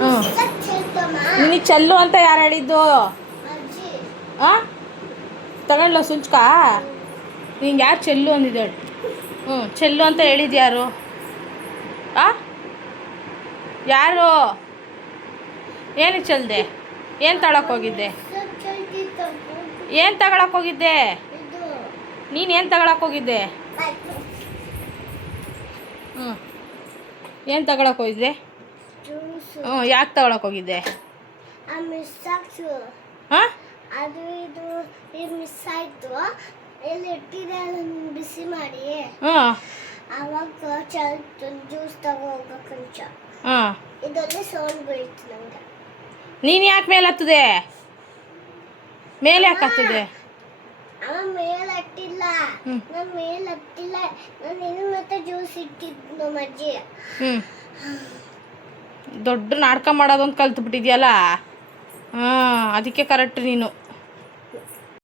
ಹ್ಞೂ ನಿನಗೆ ಚೆಲ್ಲು ಅಂತ ಯಾರು ಹೇಳಿದ್ದು? ಹಾಂ ತಗೊಳ್ಳ ಸುಂಚ್ಕ ನಿಂಗೆ ಯಾರು ಚೆಲ್ಲು ಅಂದಿದ್ದಾಳೆ? ಚೆಲ್ಲು ಅಂತ ಹೇಳಿದ್ದು ಯಾರು? ಯಾರು? ಏನಕ್ಕೆ ಚೆಲ್ದೆ? ಏನು ತಗೊಳಕ್ಕೆ ಹೋಗಿದ್ದೆ? ಏನು ತಗೊಳಕ್ಕೆ ಹೋಗಿದ್ದೆ? ನೀನು ಏನು ತಗೊಳಕ್ಕೆ ಹೋಗಿದ್ದೆ? ಏನು ತಗೊಳಕ್ಕೆ ಹೋಗಿದ್ದೆ? ಯಾಕೆ ತಗೊಳಕ್ಕೆ ಹೋಗಿದ್ದೆ? ಹಾಂ ಅದು ಇದು ಮಿಸ್ ಆಯಿತು. ಎಲ್ಲಿ ಇಟ್ಟಿದೆ ಬಿಸಿ ಮಾಡಿ ಆವಾಗ ಜ್ಯೂಸ್ ತಗೋಬೇಕಂಚ. ಇದೊಂದು ಸೌಂಡ್ ಬೀಳ್ತು ನನಗೆ. ನೀನು ಯಾಕೆ ಮೇಲೆ ಹತ್ತದೆ? ಮೇಲೆ ಯಾಕೆ ಹತ್ತದೆ? ಮೇಲೆ ಹತ್ತಿಲ್ಲ, ನಾನು ಮೇಲೆ ಹತ್ತಿಲ್ಲ. ನಾನು ಇನ್ನು ಮತ್ತೆ ಜ್ಯೂಸ್ ಇಟ್ಟಿದ್ದು ನಮ್ಮ ಅಜ್ಜಿ. ದೊಡ್ಡ ನಾಟಕ ಮಾಡೋದೊಂದು ಕಲ್ತು ಬಿಟ್ಟಿದ್ಯಲ್ಲ. ಅದಕ್ಕೆ ಕರೆಕ್ಟ್ ನೀನು.